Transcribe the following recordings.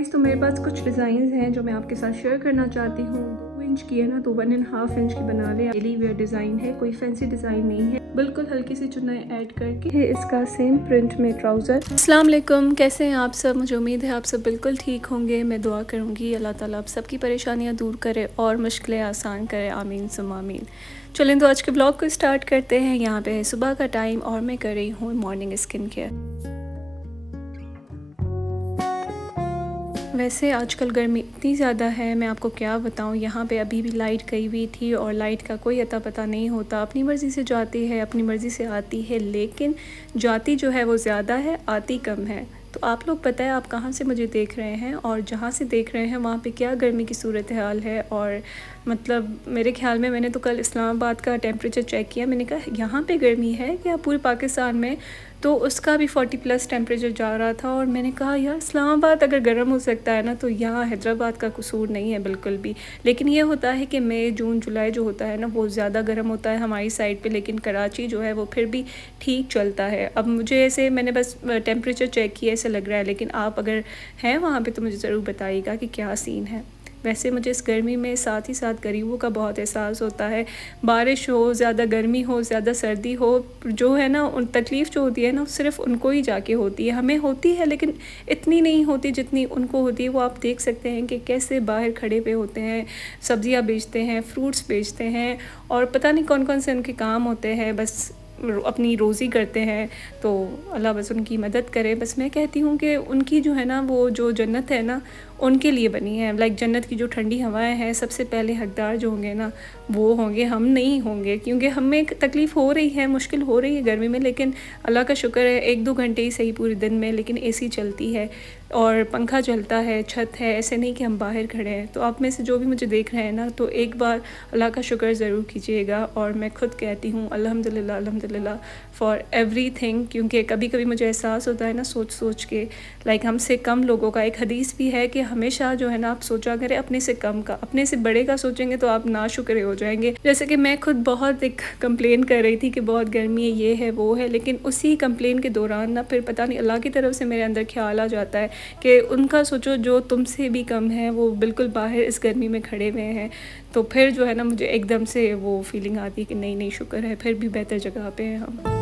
तो मेरे पास कुछ डिज़ाइन हैं जो मैं आपके साथ शेयर करना चाहती हूँ। 2 इंच की है ना तो 1.5 इंच की बना ले। डेली वेयर डिज़ाइन है, कोई फैंसी डिज़ाइन नहीं है, बिल्कुल हल्की सी चुनाई ऐड करके है इसका सेम प्रिंट में ट्राउज़र। अस्सलाम वालेकुम, कैसे हैं आप सब? मुझे उम्मीद है आप सब बिल्कुल ठीक होंगे। मैं दुआ करूँगी अल्लाह ताला आप सबकी परेशानियाँ दूर करे और मुश्किलें आसान करे, आमीन सुम्मा आमीन। चलें तो आज के ब्लॉग को स्टार्ट करते हैं। यहाँ पे है सुबह का टाइम और मैं कर रही हूँ मॉर्निंग स्किन केयर। वैसे आजकल गर्मी इतनी ज़्यादा है, मैं आपको क्या बताऊँ। यहाँ पे अभी भी लाइट गई हुई थी और लाइट का कोई अता पता नहीं होता। अपनी मर्ज़ी से जाती है, अपनी मर्ज़ी से आती है, लेकिन जाती जो है वो ज़्यादा है, आती कम है। तो आप लोग पता है आप कहाँ से मुझे देख रहे हैं और जहाँ से देख रहे हैं वहाँ पे क्या गर्मी की सूरत हाल है। और मतलब मेरे ख्याल में मैंने तो कल इस्लामाबाद का टेम्परेचर चेक किया, मैंने कहा यहाँ पे गर्मी है क्या पूरे पाकिस्तान में, तो उसका भी 40+ टेम्परेचर जा रहा था। और मैंने कहा यार इस्लामाबाद अगर गर्म हो सकता है ना तो यहाँ हैदराबाद का कसूर नहीं है बिल्कुल भी। लेकिन ये होता है कि मई जून जुलाई जो होता है ना वो ज़्यादा गर्म होता है हमारी साइड पे, लेकिन कराची जो है वो फिर भी ठीक चलता है। अब मुझे ऐसे मैंने बस टेम्परेचर चेक किया ऐसा लग रहा है, लेकिन आप अगर हैं वहाँ पर तो मुझे ज़रूर बताइएगा कि क्या सीन है। वैसे मुझे इस गर्मी में साथ ही साथ गरीबों का बहुत एहसास होता है। बारिश हो, ज़्यादा गर्मी हो, ज़्यादा सर्दी हो, जो है ना उन तकलीफ़ जो होती है ना सिर्फ़ उनको ही जाके होती है। हमें होती है लेकिन इतनी नहीं होती जितनी उनको होती है। वो आप देख सकते हैं कि कैसे बाहर खड़े पे होते हैं, सब्ज़ियाँ बेचते हैं, फ्रूट्स बेचते हैं और पता नहीं कौन कौन से उनके काम होते हैं, बस अपनी रोज़ी करते हैं। तो अल्लाह बस उनकी मदद करे। बस मैं कहती हूँ कि उनकी जो है ना वो जो जन्नत है ना उनके लिए बनी है। लाइक जन्नत की जो ठंडी हवाएं हैं सबसे पहले हकदार जो होंगे ना वो होंगे, हम नहीं होंगे। क्योंकि हमें तकलीफ़ हो रही है, मुश्किल हो रही है गर्मी में, लेकिन अल्लाह का शुक्र है 1-2 घंटे ही सही पूरे दिन में, लेकिन एसी चलती है और पंखा चलता है, छत है, ऐसे नहीं कि हम बाहर खड़े हैं। तो आप में से जो भी मुझे देख रहे हैं ना तो एक बार अल्लाह का शुक्र ज़रूर कीजिएगा। और मैं खुद कहती हूँ अल्हम्दुलिल्लाह अल्हम्दुलिल्लाह फॉर एवरीथिंग। क्योंकि कभी कभी मुझे एहसास होता है ना सोच सोच के, लाइक हमसे कम लोगों का। एक हदीस भी है कि हमेशा जो है ना आप सोचा करें अपने से कम का, अपने से बड़े का सोचेंगे तो आप नाशुक्र हो जाएंगे। जैसे कि मैं खुद बहुत एक कंप्लेन कर रही थी कि बहुत गर्मी है, ये है वो है, लेकिन उसी कंप्लेन के दौरान ना फिर पता नहीं अल्लाह की तरफ से मेरे अंदर ख्याल आ जाता है कि उनका सोचो जो तुमसे भी कम है, वो बिल्कुल बाहर इस गर्मी में खड़े हुए हैं। तो फिर जो है ना मुझे एकदम से वो फीलिंग आती है कि नहीं नहीं शुक्र है, फिर भी बेहतर जगह पे हैं हम।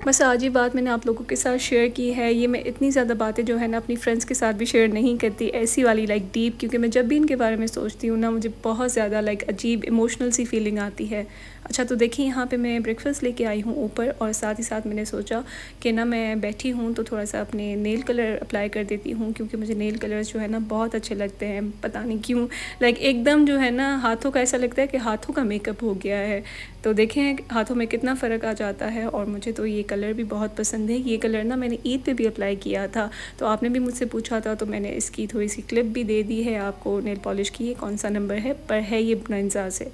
बस आज ही बात मैंने आप लोगों के साथ शेयर की है। ये मैं इतनी ज़्यादा बातें जो है ना अपनी फ्रेंड्स के साथ भी शेयर नहीं करती, ऐसी वाली लाइक डीप, क्योंकि मैं जब भी इनके बारे में सोचती हूँ ना मुझे बहुत ज़्यादा लाइक अजीब इमोशनल सी फीलिंग आती है। अच्छा तो देखिए यहाँ पे मैं ब्रेकफास्ट लेके आई हूँ ऊपर, और साथ ही साथ मैंने सोचा कि ना मैं बैठी हूँ तो थोड़ा सा अपने नेल कलर अप्लाई कर देती हूँ, क्योंकि मुझे नेल कलर्स जो है ना बहुत अच्छे लगते हैं, पता नहीं क्यों। लाइक एकदम जो है ना हाथों का ऐसा लगता है कि हाथों का मेकअप हो गया है। तो देखें हाथों में कितना फ़र्क आ जाता है। और मुझे तो ये कलर भी बहुत पसंद है। ये कलर ना मैंने ईद पे भी अप्लाई किया था, तो आपने भी मुझसे पूछा था तो मैंने इसकी थोड़ी सी क्लिप भी दे दी है आपको नेल पॉलिश की। ये कौन सा नंबर है पर है ये ब्रांजा से।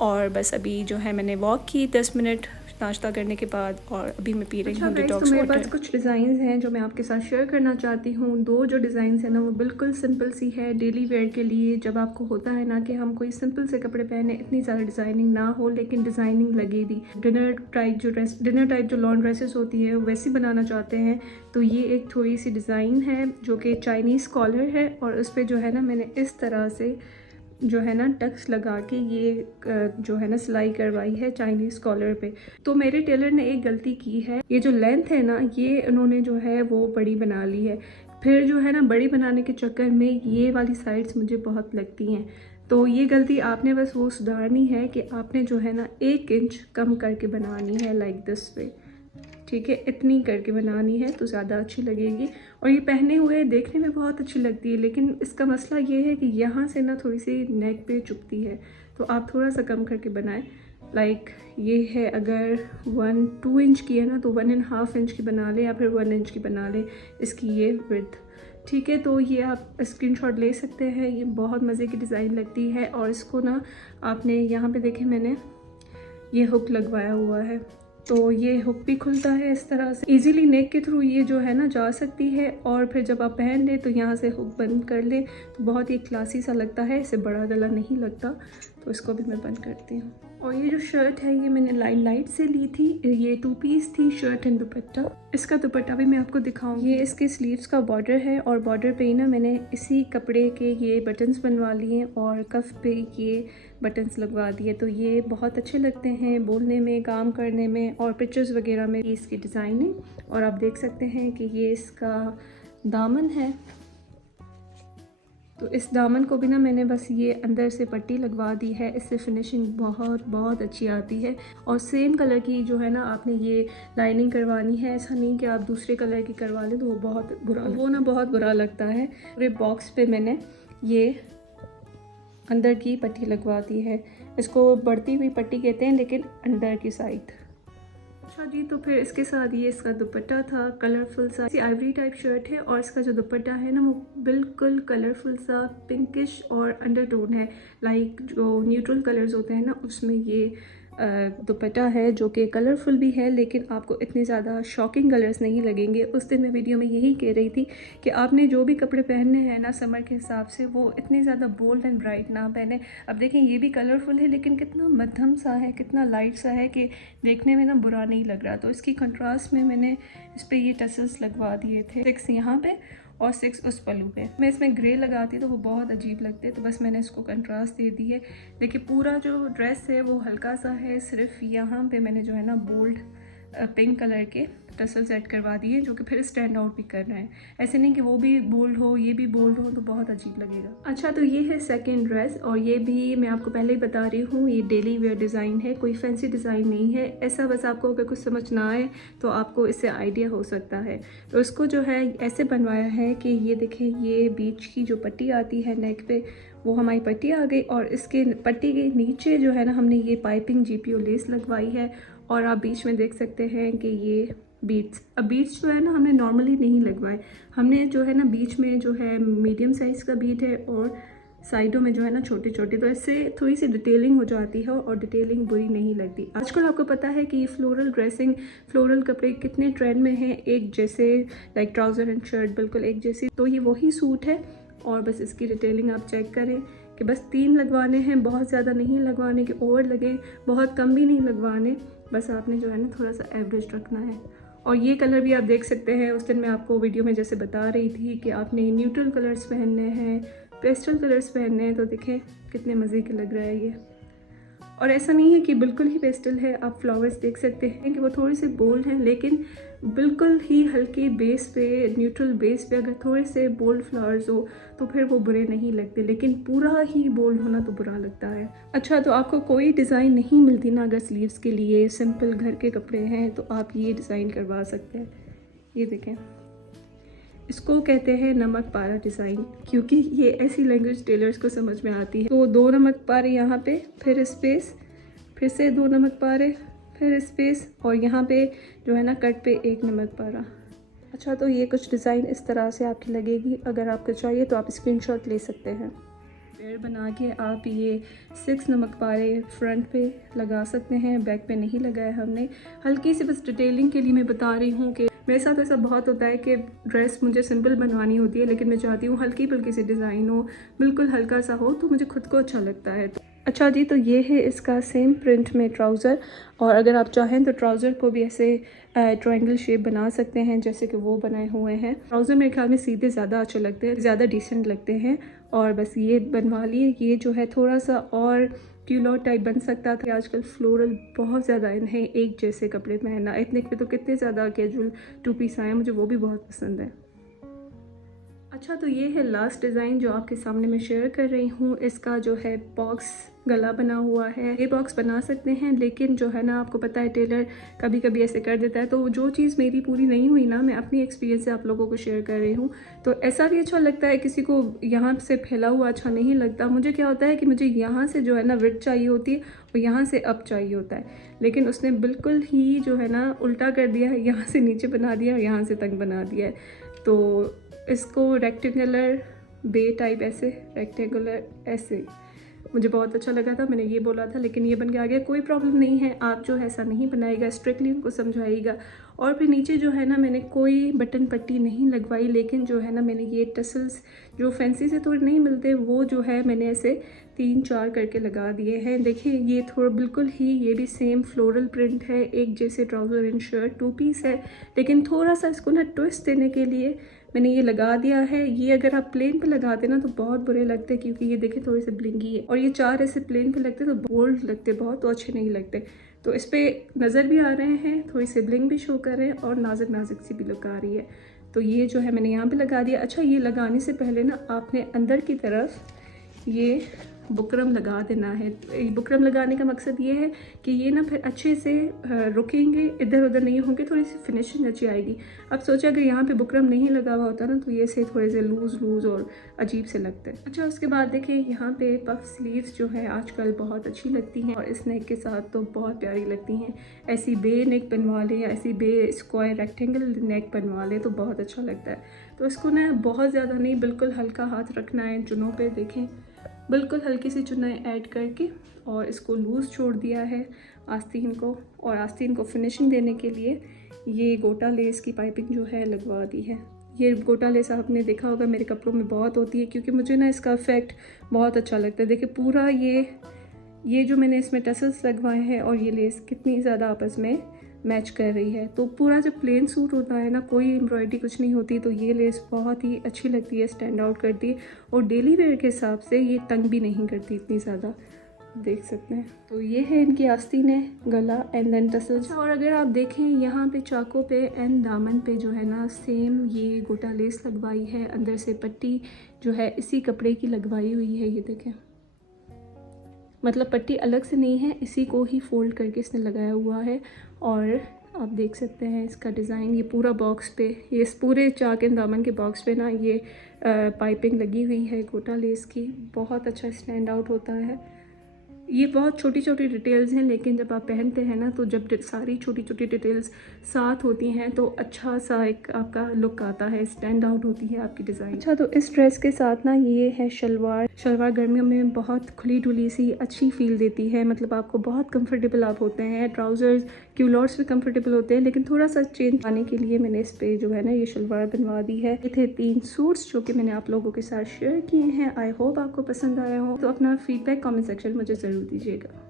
और बस अभी जो है मैंने वॉक की 10 मिनट नाश्ता करने के बाद, और अभी मैं पी रही हूँ डिटॉक्स वाटर। मेरे पास कुछ डिज़ाइन हैं जो मैं आपके साथ शेयर करना चाहती हूँ। 2 जो डिज़ाइन है ना वो बिल्कुल सिंपल सी है डेली वेयर के लिए। जब आपको होता है ना कि हम कोई सिंपल से कपड़े पहने, इतनी ज़्यादा डिज़ाइनिंग ना हो लेकिन डिज़ाइनिंग लगे भी, डिनर टाइप जो लॉन ड्रेसेस होती है वैसी बनाना चाहते हैं, तो ये एक थोड़ी सी डिज़ाइन है जो कि चाइनीज़ कॉलर है। और उस पर जो है ना मैंने इस तरह से जो है ना टक्स लगा के ये जो है ना सिलाई करवाई है चाइनीज़ कॉलर पे। तो मेरे टेलर ने एक गलती की है, ये जो लेंथ है ना ये उन्होंने जो है वो बड़ी बना ली है। फिर जो है ना बड़ी बनाने के चक्कर में ये वाली साइड्स मुझे बहुत लगती हैं। तो ये गलती आपने बस वो सुधारनी है कि आपने जो है ना 1 इंच कम करके बनानी है, लाइक दिस वे। ठीक है, इतनी करके बनानी है तो ज़्यादा अच्छी लगेगी। और ये पहने हुए देखने में बहुत अच्छी लगती है, लेकिन इसका मसला ये है कि यहाँ से ना थोड़ी सी नेक पे चुभती है, तो आप थोड़ा सा कम करके बनाएं। लाइक ये है अगर 2 इंच की है ना तो 1.5 इंच की बना लें, या फिर 1 इंच की बना लें इसकी ये विड्थ। ठीक है, तो ये आप स्क्रीनशॉट ले सकते हैं। ये बहुत मज़े की डिज़ाइन लगती है। और इसको ना आपने यहाँ पे देखें मैंने ये हुक लगवाया हुआ है, तो ये हुक भी खुलता है इस तरह से इजीली, नेक के थ्रू ये जो है ना जा सकती है। और फिर जब आप पहन लें तो यहाँ से हुक बंद कर लें तो बहुत ही क्लासी सा लगता है, इससे बड़ा गला नहीं लगता। तो इसको भी मैं बंद करती हूँ। और ये जो शर्ट है ये मैंने लाइट से ली थी। ये 2 पीस थी, शर्ट एंड दुपट्टा। इसका दुपट्टा भी मैं आपको दिखाऊंगी। ये इसके स्लीव्स का बॉर्डर है और बॉर्डर पे ही ना मैंने इसी कपड़े के ये बटन्स बनवा लिए और कफ पे ये बटन्स लगवा दिए। तो ये बहुत अच्छे लगते हैं बोलने में, काम करने में और पिक्चर्स वगैरह में। इसकी डिज़ाइनिंग और आप देख सकते हैं कि ये इसका दामन है। तो इस दामन को भी ना मैंने बस ये अंदर से पट्टी लगवा दी है। इससे फिनिशिंग बहुत अच्छी आती है। और सेम कलर की जो है ना आपने ये लाइनिंग करवानी है, ऐसा नहीं कि आप दूसरे कलर की करवा लें तो वो बहुत बुरा लगता है। पूरे बॉक्स पे मैंने ये अंदर की पट्टी लगवा दी है। इसको बढ़ती हुई पट्टी कहते हैं लेकिन अंदर की साइड। अच्छा जी, तो फिर इसके साथ ये इसका दुपट्टा था, कलरफुल सा आइवरी टाइप शर्ट है और इसका जो दुपट्टा है ना वो बिल्कुल कलरफुल सा पिंकिश और अंडरटोन है। लाइक जो न्यूट्रल कलर्स होते हैं ना उसमें ये दुपट्टा है जो कि कलरफुल भी है लेकिन आपको इतने ज़्यादा शॉकिंग कलर्स नहीं लगेंगे। उस दिन मैं वीडियो में यही कह रही थी कि आपने जो भी कपड़े पहनने हैं ना समर के हिसाब से वो इतने ज़्यादा बोल्ड एंड ब्राइट ना पहने। अब देखें ये भी कलरफुल है लेकिन कितना मध्यम सा है, कितना लाइट सा है कि देखने में ना बुरा नहीं लग रहा। तो इसकी कंट्रास्ट में मैंने इस पर ये टसल्स लगवा दिए थे, 6 यहाँ पे और 6 उस पल्लू पे। मैं इसमें ग्रे लगाती तो वो बहुत अजीब लगते, तो बस मैंने इसको कंट्रास्ट दे दी है। देखिए पूरा जो ड्रेस है वो हल्का सा है, सिर्फ यहाँ पे मैंने जो है ना बोल्ड पिंक कलर के टसल सेट करवा दिए जो कि फिर स्टैंड आउट भी कर रहे हैं। ऐसे नहीं कि वो भी बोल्ड हो ये भी बोल्ड हो तो बहुत अजीब लगेगा। अच्छा, तो ये है सेकंड ड्रेस और ये भी मैं आपको पहले ही बता रही हूँ ये डेली वेयर डिज़ाइन है, कोई फैंसी डिज़ाइन नहीं है। ऐसा बस आपको अगर कुछ समझ ना आए तो आपको इससे आइडिया हो सकता है। तो इसको जो है ऐसे बनवाया है कि ये देखें ये बीच की जो पट्टी आती है नेक पे वो हमारी पट्टी आ गई और इसके पट्टी के नीचे जो है ना हमने ये पाइपिंग GPO लेस लगवाई है और आप बीच में देख सकते हैं कि ये बीट्स। अब बीट्स जो है ना हमने नॉर्मली नहीं लगवाए, हमने जो है ना बीच में जो है मीडियम साइज़ का बीट है और साइडों में जो है ना छोटे छोटे, तो इससे थोड़ी सी डिटेलिंग हो जाती है और डिटेलिंग बुरी नहीं लगती। आजकल आपको पता है कि फ्लोरल ड्रेसिंग, फ्लोरल कपड़े कितने ट्रेंड में हैं, एक जैसे लाइक ट्राउज़र एंड शर्ट बिल्कुल एक जैसी। तो ये वही सूट है और बस इसकी डिटेलिंग आप चेक करें कि बस 3 लगवाने हैं, बहुत ज़्यादा नहीं लगवाने कि ओवर लगे, बहुत कम भी नहीं लगवाने, बस आपने जो है ना थोड़ा सा एवरेज रखना है। और ये कलर भी आप देख सकते हैं, उस दिन मैं आपको वीडियो में जैसे बता रही थी कि आपने न्यूट्रल कलर्स पहनने हैं, पेस्टल कलर्स पहनने हैं, तो देखें कितने मज़े के लग रहा है ये। और ऐसा नहीं है कि बिल्कुल ही पेस्टल है, आप फ्लावर्स देख सकते हैं कि वो थोड़े से बोल्ड हैं लेकिन बिल्कुल ही हल्के बेस पे, न्यूट्रल बेस पे अगर थोड़े से बोल्ड फ्लावर्स हो तो फिर वो बुरे नहीं लगते, लेकिन पूरा ही बोल्ड होना तो बुरा लगता है। अच्छा, तो आपको कोई डिज़ाइन नहीं मिलती ना अगर स्लीव्स के लिए सिंपल घर के कपड़े हैं तो आप ये डिज़ाइन करवा सकते हैं। ये देखें, इसको कहते हैं नमक पारा डिज़ाइन, क्योंकि ये ऐसी लैंग्वेज टेलर्स को समझ में आती है। तो 2 नमक पारे यहाँ पे, फिर स्पेस, फिर से 2 नमक पारे, फिर स्पेस और यहाँ पे जो है ना कट पे 1 नमक पारा। अच्छा, तो ये कुछ डिज़ाइन इस तरह से आपकी लगेगी। अगर आपको चाहिए तो आप स्क्रीनशॉट ले सकते हैं। पेड़ बना के आप ये 6 नमक पारे फ्रंट पे लगा सकते हैं, बैक पे नहीं लगाया हमने। हल्की सी बस डिटेलिंग के लिए मैं बता रही हूँ कि मेरे साथ ऐसा बहुत होता है कि ड्रेस मुझे सिंपल बनवानी होती है लेकिन मैं चाहती हूँ हल्की फुल्की सी डिज़ाइन हो, बिल्कुल हल्का सा हो, तो मुझे खुद को अच्छा लगता है। तो अच्छा जी, तो ये है इसका सेम प्रिंट में ट्राउज़र और अगर आप चाहें तो ट्राउज़र को भी ऐसे ट्रायंगल शेप बना सकते हैं जैसे कि वो बनाए हुए हैं। ट्राउज़र मेरे ख्याल में सीधे ज़्यादा अच्छे लगते हैं, ज़्यादा डिसेंट लगते हैं और बस ये बनवा लिए। ये जो है थोड़ा सा और क्यूलॉट टाइप बन सकता था। आजकल फ्लोरल बहुत ज़्यादा इन है, एक जैसे कपड़े पहनना। एथनिक पे तो कितने ज़्यादा कैजुअल 2 पीस आए हैं, मुझे वो भी बहुत पसंद है। अच्छा, तो ये है लास्ट डिज़ाइन जो आपके सामने मैं शेयर कर रही हूँ। इसका जो है बॉक्स गला बना हुआ है, ये बॉक्स बना सकते हैं लेकिन जो है ना आपको पता है टेलर कभी कभी ऐसे कर देता है। तो जो चीज़ मेरी पूरी नहीं हुई ना, मैं अपनी एक्सपीरियंस से आप लोगों को शेयर कर रही हूँ। तो ऐसा भी अच्छा लगता है, किसी को यहाँ से फैला हुआ अच्छा नहीं लगता। मुझे क्या होता है कि मुझे यहाँ से जो है ना विड्थ चाहिए होती है और यहाँ से अप चाहिए होता है, लेकिन उसने बिल्कुल ही जो है ना उल्टा कर दिया है, यहाँ से नीचे बना दिया और यहाँ से तंग बना दिया है। तो इसको रेक्टेंगुलर बे टाइप ऐसे, रेक्टेंगुलर ऐसे मुझे बहुत अच्छा लगा था, मैंने ये बोला था लेकिन ये बन के आ गया। कोई प्रॉब्लम नहीं है, आप जो है ऐसा नहीं बनाएगा, स्ट्रिक्टली उनको समझाइएगा। और फिर नीचे जो है ना मैंने कोई बटन पट्टी नहीं लगवाई, लेकिन जो है ना मैंने ये टसल्स जो फैंसी से थोड़े नहीं मिलते वो जो है मैंने ऐसे 3-4 करके लगा दिए हैं। देखिए ये थोड़ा बिल्कुल ही ये भी सेम फ्लोरल प्रिंट है, एक जैसे ट्राउज़र एंड शर्ट 2 पीस है, लेकिन थोड़ा सा इसको ना ट्विस्ट देने के लिए मैंने ये लगा दिया है। ये अगर आप प्लेन पे लगाते ना तो बहुत बुरे लगते, क्योंकि ये देखिए थोड़े से ब्लिंगी है, और ये 4 ऐसे प्लेन पे लगते तो बोल्ड लगते बहुत, तो अच्छे नहीं लगते। तो इस पर नज़र भी आ रहे हैं, थोड़ी सी ब्लिंग भी शो कर रहे हैं और नाजुक नाजुक सी भी लुक आ रही है। तो ये जो है मैंने यहाँ पे लगा दिया। अच्छा, ये लगाने से पहले ना आपने अंदर की तरफ ये बुकरम लगा देना है। बुकरम लगाने का मकसद ये है कि ये ना फिर अच्छे से रुकेंगे, इधर उधर नहीं होंगे, थोड़ी सी फिनिशिंग अच्छी आएगी। अब सोचा अगर यहाँ पे बुकरम नहीं लगा हुआ होता ना तो ये से थोड़े से लूज़ और अजीब से लगते हैं। अच्छा, उसके बाद देखिए यहाँ पे पफ स्लीव्स जो है आजकल बहुत अच्छी लगती हैं, और इस नेक के साथ तो बहुत प्यारी लगती हैं। ऐसी बे नेक बनवा लें या ऐसी बे स्क्वायर रेक्टेंगल नेक बनवा लें तो बहुत अच्छा लगता है। तो इसको ना बहुत ज़्यादा नहीं, बिल्कुल हल्का हाथ रखना है चुनों पे, देखें बिल्कुल हल्की सी चुनाई ऐड करके, और इसको लूज़ छोड़ दिया है आस्तीन को, और आस्तीन को फिनिशिंग देने के लिए ये गोटा लेस की पाइपिंग जो है लगवा दी है। ये गोटा लेस आपने देखा होगा मेरे कपड़ों में बहुत होती है, क्योंकि मुझे ना इसका इफ़ेक्ट बहुत अच्छा लगता है। देखिए पूरा ये जो मैंने इसमें टसल्स लगवाए हैं और ये लेस कितनी ज़्यादा आपस में मैच कर रही है। तो पूरा जब प्लेन सूट होता है ना, कोई एम्ब्रॉयडरी कुछ नहीं होती, तो ये लेस बहुत ही अच्छी लगती है, स्टैंड आउट करती है, और डेली वेयर के हिसाब से ये तंग भी नहीं करती इतनी ज़्यादा, देख सकते हैं। तो ये है इनकी आस्तीन है, गला एंड देन टसल्स। और अगर आप देखें यहाँ पे चाकों पे एंड दामन पे जो है ना सेम ये गोटा लेस लगवाई है, अंदर से पट्टी जो है इसी कपड़े की लगवाई हुई है। ये देखें, मतलब पट्टी अलग से नहीं है, इसी को ही फोल्ड करके इसने लगाया हुआ है। और आप देख सकते हैं इसका डिज़ाइन, ये पूरा बॉक्स पे, ये इस पूरे चाक एंड दामन के बॉक्स पे ना ये पाइपिंग लगी हुई है गोटा लेस की, बहुत अच्छा स्टैंड आउट होता है। ये बहुत छोटी छोटी डिटेल्स हैं, लेकिन जब आप पहनते हैं ना तो जब सारी छोटी छोटी डिटेल्स साथ होती हैं तो अच्छा सा एक आपका लुक आता है, स्टैंड आउट होती है आपकी डिज़ाइन। अच्छा, तो इस ड्रेस के साथ ना ये है शलवार गर्मियों में बहुत खुली ढुली सी अच्छी फील देती है, मतलब आपको बहुत कंफर्टेबल आप होते हैं। ट्राउज़र्स क्यूलॉट्स भी कंफर्टेबल होते हैं, लेकिन थोड़ा सा चेंज आने के लिए मैंने इस पर जो है ना ये शलवार बनवा दी है। ये थे 3 सूट्स जो कि मैंने आप लोगों के साथ शेयर किए हैं। आई होप आपको पसंद आया हो, तो अपना फीडबैक कमेंट सेक्शन में मुझे ज़रूर दीजिएगा।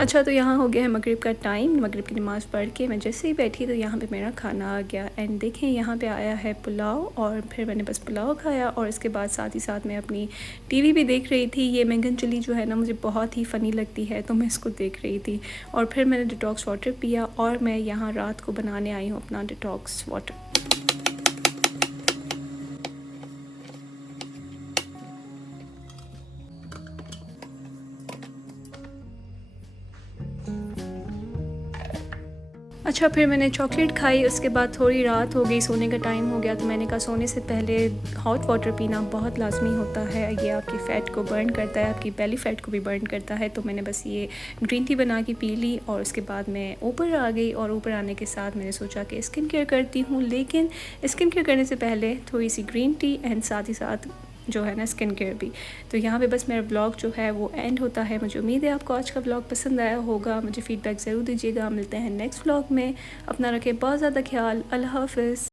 अच्छा, तो यहाँ हो गया है मगरिब का टाइम। मगरिब की नमाज़ पढ़ के मैं जैसे ही बैठी तो यहाँ पे मेरा खाना आ गया, एंड देखें यहाँ पे आया है पुलाव, और फिर मैंने बस पुलाव खाया, और इसके बाद साथ ही साथ मैं अपनी टीवी भी देख रही थी। ये मैंगन चिली जो है ना मुझे बहुत ही फ़नी लगती है, तो मैं इसको देख रही थी, और फिर मैंने डिटॉक्स वाटर पिया, और मैं यहाँ रात को बनाने आई हूँ अपना डिटॉक्स वाटर। अच्छा, फिर मैंने चॉकलेट खाई, उसके बाद थोड़ी रात हो गई, सोने का टाइम हो गया, तो मैंने कहा सोने से पहले हॉट वाटर पीना बहुत लाजमी होता है। ये आपकी फ़ैट को बर्न करता है, आपकी बेली फ़ैट को भी बर्न करता है। तो मैंने बस ये ग्रीन टी बना के पी ली, और उसके बाद मैं ऊपर आ गई, और ऊपर आने के साथ मैंने सोचा कि स्किन केयर करती हूँ, लेकिन स्किन केयर करने से पहले थोड़ी सी ग्रीन टी एंड साथ ही साथ जो है ना स्किन केयर भी। तो यहाँ पे बस मेरा ब्लॉग जो है वो एंड होता है। मुझे उम्मीद है आपको आज का ब्लॉग पसंद आया होगा, मुझे फ़ीडबैक ज़रूर दीजिएगा। मिलते हैं नेक्स्ट ब्लॉग में, अपना रखें बहुत ज़्यादा ख्याल। अल्लाह हाफ़िज़।